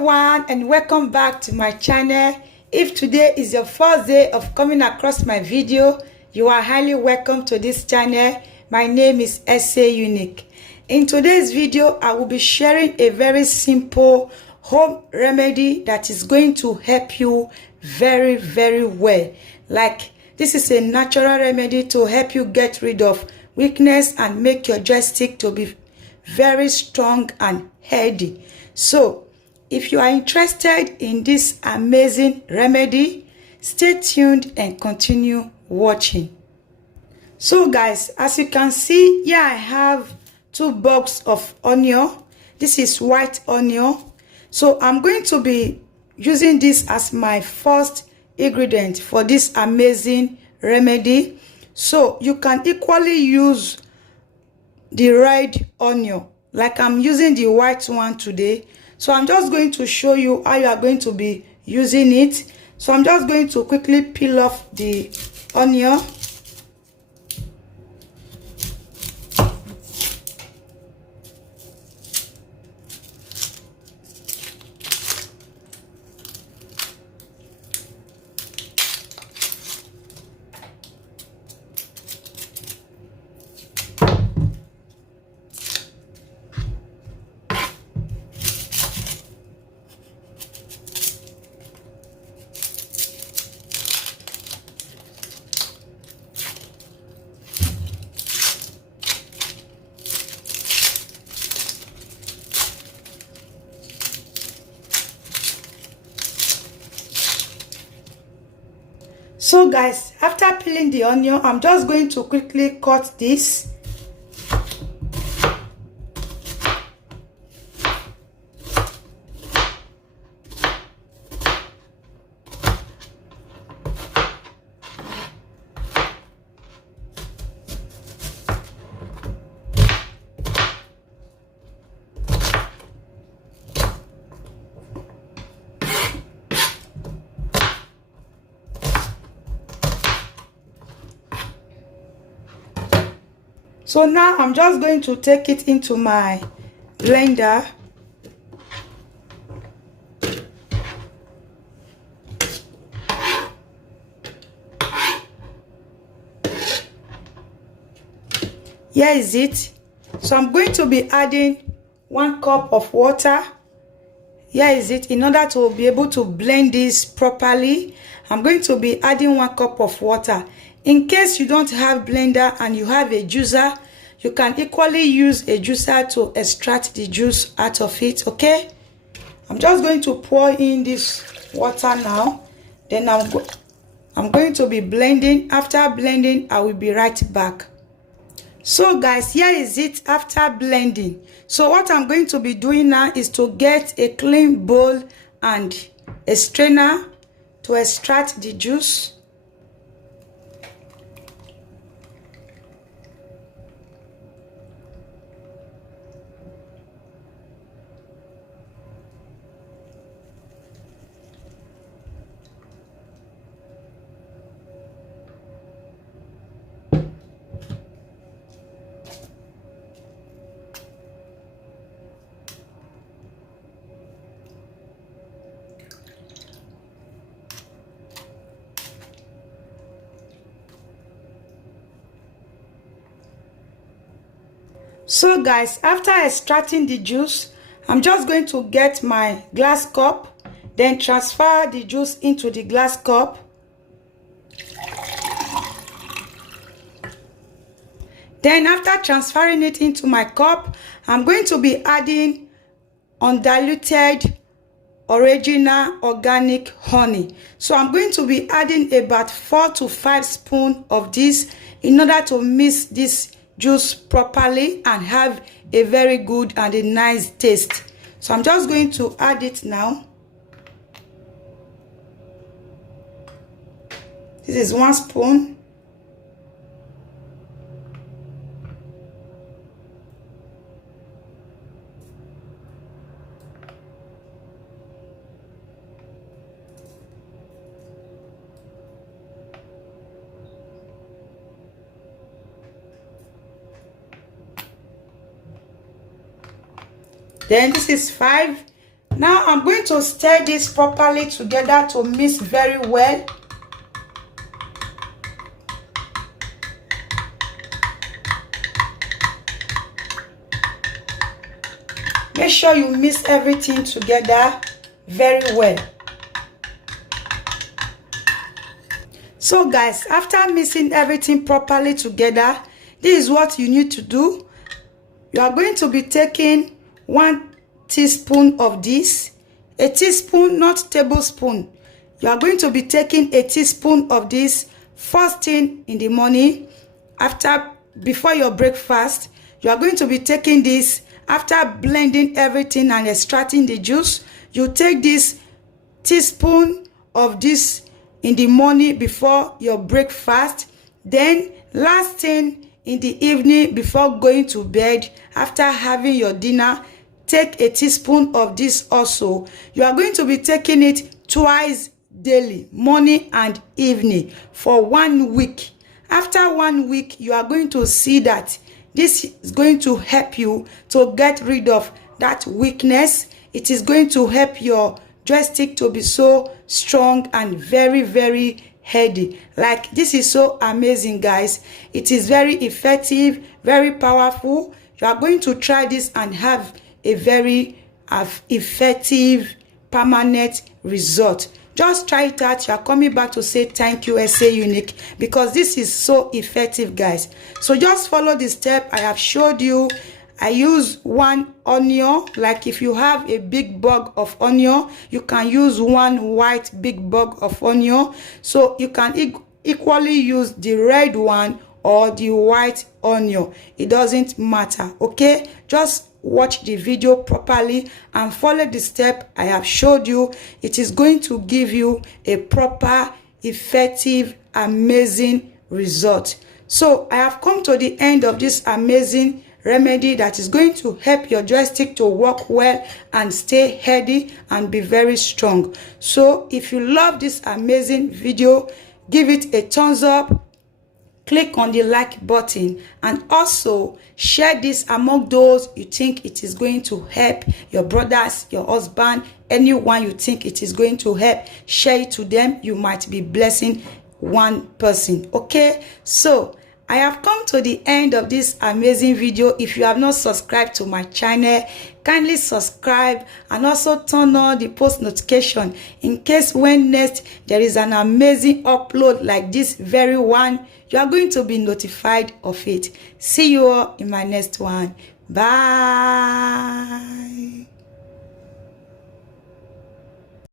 everyone, and welcome back to my channel. If today is your first day of coming across my video, you are highly welcome to this channel. My name is SA Unique. In today's video, I will be sharing a very simple home remedy that is going to help you very well. Like, this is a natural remedy to help you get rid of weakness and make your joystick to be very strong and healthy. So if you are interested in this amazing remedy, stay tuned and continue watching. So guys, as you can see here, I have 2 boxes of onion. This is white onion. So I'm going to be using this as my first ingredient for this amazing remedy. So you can equally use the red onion, like I'm using the white one today. So I'm just going to show you how you are going to be using it. So I'm just going to quickly peel off the onion. So guys, after peeling the onion, I'm just going to quickly cut this. So now I'm just going to take it into my blender. Here is it. So I'm going to be adding 1 cup of water. Here is it. In order to be able to blend this properly, I'm going to be adding 1 cup of water. In case you don't have blender and you have a juicer, you can equally use a juicer to extract the juice out of it, okay? I'm just going to pour in this water now. Then I'm going to be blending. After blending, I will be right back. So guys, here is it after blending. So what I'm going to be doing now is to get a clean bowl and a strainer to extract the juice. So guys, after extracting the juice, I'm just going to get my glass cup, then transfer the juice into the glass cup. Then after transferring it into my cup, I'm going to be adding undiluted original organic honey. So I'm going to be adding about 4 to 5 spoons of this in order to mix this juice properly and have a very good and a nice taste. So I'm just going to add it now. This is 1 spoon. Then this is 5. Now I'm going to stir this properly together to mix very well. Make sure you mix everything together very well. So guys, after mixing everything properly together, this is what you need to do. You are going to be taking 1 teaspoon of this, a teaspoon, not tablespoon. You are going to be taking a teaspoon of this first thing in the morning, before your breakfast. You are going to be taking this after blending everything and extracting the juice. You take this teaspoon of this in the morning before your breakfast. Then last thing in the evening before going to bed, after having your dinner, take a teaspoon of this also. You are going to be taking it twice daily, morning and evening, for 1 week. After 1 week, you are going to see that this is going to help you to get rid of that weakness. It is going to help your joystick to be so strong and very, very healthy. Like, this is so amazing, guys. It is very effective, very powerful. You are going to try this and have a very effective, permanent result. Just try it out. You are coming back to say thank you, SA Unique, because this is so effective, guys. So just follow the step I have showed you. I use 1 onion. Like, if you have a big bag of onion, you can use 1 white big bag of onion. So you can equally use the red one or the white onion. It doesn't matter, okay? Just watch the video properly and follow the step I have showed you. It is going to give you a proper, effective, amazing result. So I have come to the end of this amazing remedy that is going to help your joystick to work well and stay healthy and be very strong. So if you love this amazing video, give it a thumbs up, click on the like button, and also share this among those you think it is going to help, your brothers, your husband, anyone you think it is going to help. Share it to them. You might be blessing one person. Okay, so I have come to the end of this amazing video. If you have not subscribed to my channel, kindly subscribe and also turn on the post notification in case when next there is an amazing upload like this very one, you are going to be notified of it. See you all in my next one. Bye.